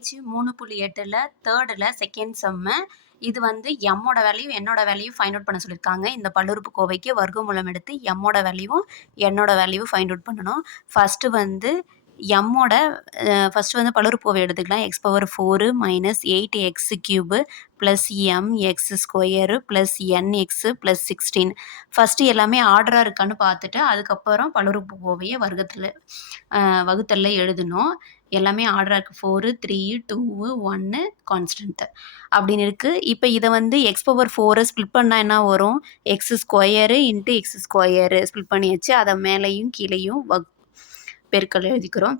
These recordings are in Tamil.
பேச்சு மூணு புள்ளி எட்டில் தேர்டில் செகண்ட் செம்மு இது வந்து எம்மோட வேல்யூ என்னோட வேல்யூ ஃபைண்ட் அவுட் பண்ண சொல்லியிருக்காங்க. இந்த பல்லுறுப்புக்கோவைக்கு வர்க்கமூலம் எடுத்து எம்மோட வேல்யூவும் என்னோட வேல்யூ ஃபைண்ட் அவுட் பண்ணணும். ஃபஸ்ட்டு வந்து எம்மோட ஃபஸ்ட்டு வந்து பல்லுறுப்புக்கோவை எடுத்துக்கலாம். X power four minus eight x cube plus m x square plus n x plus sixteen first எல்லாமே ஆர்டராக இருக்கான்னு பார்த்துட்டு அதுக்கப்புறம் பல்லுறுப்புக்கோவையை வர்க்கத்தில் வகுத்தலில் எழுதணும். எல்லாமே ஆர்டராக இருக்குது ஃபோரு த்ரீ டூவு ஒன்று கான்ஸ்டன்ட்டு அப்படின்னு இருக்குது இப்போ இதை வந்து எக்ஸ் பவர் ஃபோரை ஸ்ப்ளிட் பண்ணால் என்ன வரும்? X square into x square split பண்ணியாச்சு. அதை மேலேயும் கீழேயும் வக் பெருக்கல் எழுதிக்கிறோம்.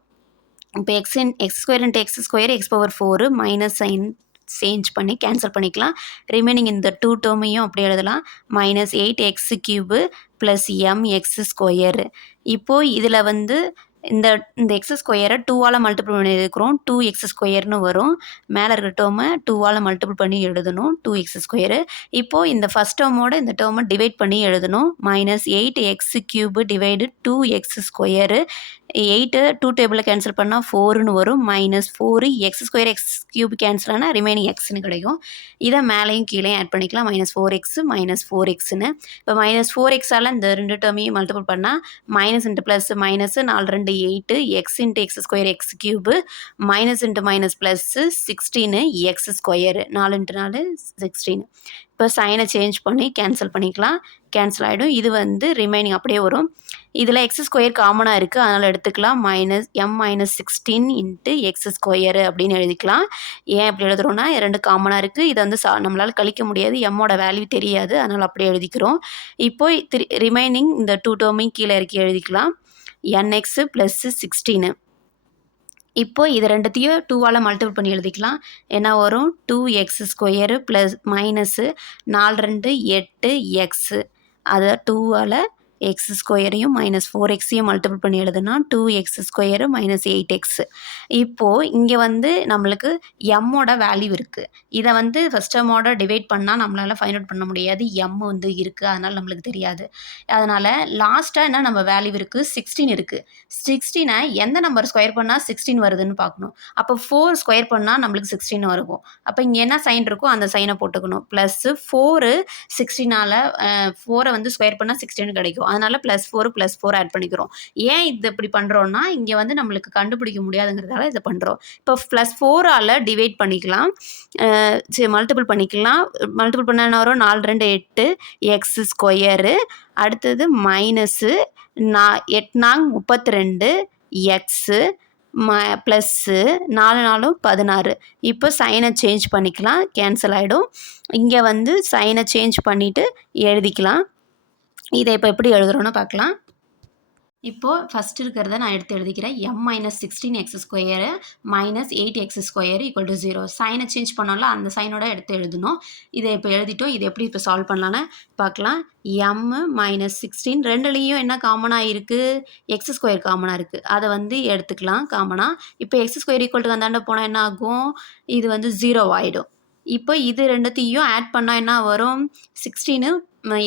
இப்போ x in x square into x square x power four minus sign change பண்ணி கேன்சல் பண்ணிக்கலாம். ரிமைனிங் இந்த டூ டேர்மையும் அப்படி எழுதலாம். Minus eight x cube plus m x square இப்போது இதில் வந்து இந்த இந்த எக்ஸ் ஸ்கொயரை டூவால் மல்டிபிள் பண்ணி எழுதிக்கிறோம் டூ எக்ஸ் ஸ்கொயர்னு வரும். மேலே இருக்கிற டேர்மை டூவால் மல்டிபிள் பண்ணி எழுதணும். டூ எக்ஸ் ஸ்கொயரு இப்போது இந்த ஃபஸ்ட் டேர்மோட இந்த டேர்மை டிவைட் பண்ணி எழுதணும். Minus eight x cube divide two x square eight two டேபிளில் கேன்சல் பண்ணால் ஃபோருன்னு வரும். Minus four x square x cube cancel ஆனால் ரிமைனிங் எக்ஸ்னு கிடைக்கும். இதை மேலேயும் கீழே ஆட் பண்ணிக்கலாம். Minus four x minus four எக்ஸ்னு இப்போ மைனஸ் ஃபோர் எக்ஸால் இந்த ரெண்டு டேர்மையும் மல்டிபிள் பண்ணால் மைனஸ் ரெண்டு ப்ளஸ் மைனஸு நாலு ரெண்டு eight x into x square x cube minus into minus plus sixteen x square நாலு இன்ட்டு நாலு சிக்ஸ்டீன் இப்போ சைனை சேஞ்ச் பண்ணி கேன்சல் பண்ணிக்கலாம். கேன்சல் ஆகிடும் இது வந்து ரிமைனிங் அப்படியே வரும். இதில் எக்ஸ் ஸ்கொயர் காமனாக இருக்குது அதனால் எடுத்துக்கலாம். Minus m minus sixteen into x square அப்படின்னு எழுதிக்கலாம். ஏன் அப்படி எழுதுறோன்னா ரெண்டு காமனாக இருக்குது இதை வந்து சா நம்மளால் கழிக்க முடியாது. எம்மோட வேல்யூ தெரியாது. அதனால் அப்படியே எழுதிக்கிறோம். இப்போ ரிமைனிங் இந்த டூ டேர்மையும் கீழே இறக்கி எழுதிக்கலாம். என்எக்ஸு ப்ளஸ்ஸு சிக்ஸ்டீனு இப்போ இது ரெண்டுத்தையும் டூவால் மல்டிபிள் பண்ணி எழுதிக்கலாம். என்ன வரும்? Two x square plus minus நாலு ரெண்டு எட்டு எக்ஸு அதை டூவால் எக்ஸ் ஸ்கொயரையும் மைனஸ் ஃபோர் எக்ஸையும் மல்டிபிள் பண்ணி எழுதுனா two x square minus eight x இப்போது இங்கே வந்து நம்மளுக்கு எம்மோட வேல்யூ இருக்குது இதை வந்து ஃபஸ்ட் டேர்மோட டிவைட் பண்ணால் நம்மளால் ஃபைண்ட் அவுட் பண்ண முடியாது. எம் வந்து இருக்குது அதனால் நம்மளுக்கு தெரியாது. அதனால் லாஸ்ட்டாக என்ன நம்ம வேல்யூ இருக்குது சிக்ஸ்டீன் இருக்குது சிக்ஸ்டீனை எந்த நம்பர் ஸ்கொயர் பண்ணால் சிக்ஸ்டீன் வருதுன்னு பார்க்கணும். அப்போ ஃபோர் ஸ்கொயர் பண்ணால் நம்மளுக்கு சிக்ஸ்டீன் இருக்கும் அப்போ இங்கே என்ன சைன் இருக்கோ அந்த சைனை போட்டுக்கணும். ப்ளஸ்ஸு ஃபோரு சிக்ஸ்டீனால் ஃபோரை வந்து ஸ்கொயர் பண்ணால் சிக்ஸ்டீன் கிடைக்கும். அதனால் plus four plus four add பண்ணிக்கிறோம். ஏன் இது இப்படி பண்ணுறோன்னா இங்கே வந்து நம்மளுக்கு கண்டுபிடிக்க முடியாதுங்கிறதால இதை பண்ணுறோம் இப்போ ப்ளஸ் ஃபோரால் டிவைட் பண்ணிக்கலாம். சரி மல்டிபிள் பண்ணிக்கலாம். மல்டிபிள் பண்ண வரும் நாலு ரெண்டு எட்டு எக்ஸ் ஸ்கொயரு அடுத்தது மைனஸு நா எட்நாங் முப்பத்தி ரெண்டு எக்ஸு ம ப்ளஸ்ஸு நாலு நாலும் பதினாறு. இப்போ சைனை சேஞ்ச் பண்ணிக்கலாம். கேன்சல் ஆகிடும் இங்கே வந்து சைனை சேஞ்ச் பண்ணிவிட்டு எழுதிக்கலாம். இதை இப்போ எப்படி எழுதுறோன்னு பார்க்கலாம் இப்போது ஃபஸ்ட் இருக்கிறத நான் எடுத்து எழுதிக்கிறேன். M minus sixteen x square minus eight x square equal to zero சைனை சேஞ்ச் பண்ணோம்ல அந்த சைனோட எடுத்து எழுதணும். இதை இப்போ எழுதிட்டோம். இதை எப்படி இப்போ சால்வ் பண்ணலான்னு பார்க்கலாம் எம் மைனஸ் சிக்ஸ்டீன் ரெண்டுலேயும் என்ன காமனாக இருக்குது எக்ஸ் ஸ்கொயர் காமனாக இருக்குது அதை வந்து எடுத்துக்கலாம் காமனாக இப்போ எக்ஸ் ஸ்கொயர் ஈக்குவல் டு வந்தாண்ட போனால் என்ன ஆகும்? இது வந்து ஜீரோ ஆகிடும் இப்போ இது ரெண்டுத்தையும் ஆட் பண்ணால் என்ன வரும்? சிக்ஸ்டீனு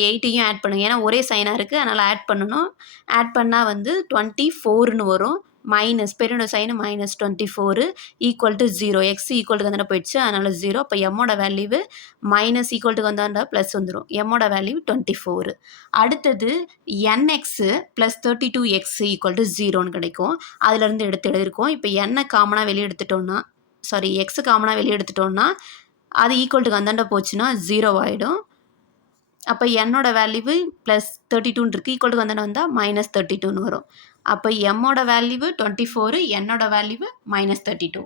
எயிட்டையும் ஆட் பண்ணுங்கள் ஏன்னா ஒரே சைனாக இருக்குது அதனால் ஆட் பண்ணணும். ஆட் பண்ணால் வந்து டுவெண்ட்டி ஃபோர்னு வரும். Minus பெரியோட sign minus twenty four equal to zero x equal to வந்தால் போயிடுச்சு. அதனால் ஜீரோ அப்போ எம்மோட வேல்யூ மைனஸ் ஈக்குவல் வந்தாண்டா ப்ளஸ் வந்துடும் எம்மோட வேல்யூ டுவெண்ட்டி ஃபோரு அடுத்தது n x plus thirty two x equal to ஜீரோன்னு கிடைக்கும். அதுலேருந்து எடுத்து எழுதிருக்கோம் இப்போ என்ன காமனாக வெளியே எடுத்துட்டோம்னா சாரி எக்ஸு காமனாக வெளியே எடுத்துட்டோம்னா அது ஈக்குவல்ட்டுக்கு டு வந்தாண்ட போச்சுன்னா ஜீரோ ஆகிடும் அப்போ என்னோட வேல்யூவு ப்ளஸ் தேர்ட்டி டூன் இருக்குது ஈக்குவல் டு வந்தால் மைனஸ் தேர்ட்டி டூன்னு வரும். அப்போ எம்மோட வேல்யூவு டுவெண்ட்டி ஃபோரு என்னோட வேல்யூவு மைனஸ் தேர்ட்டி டூ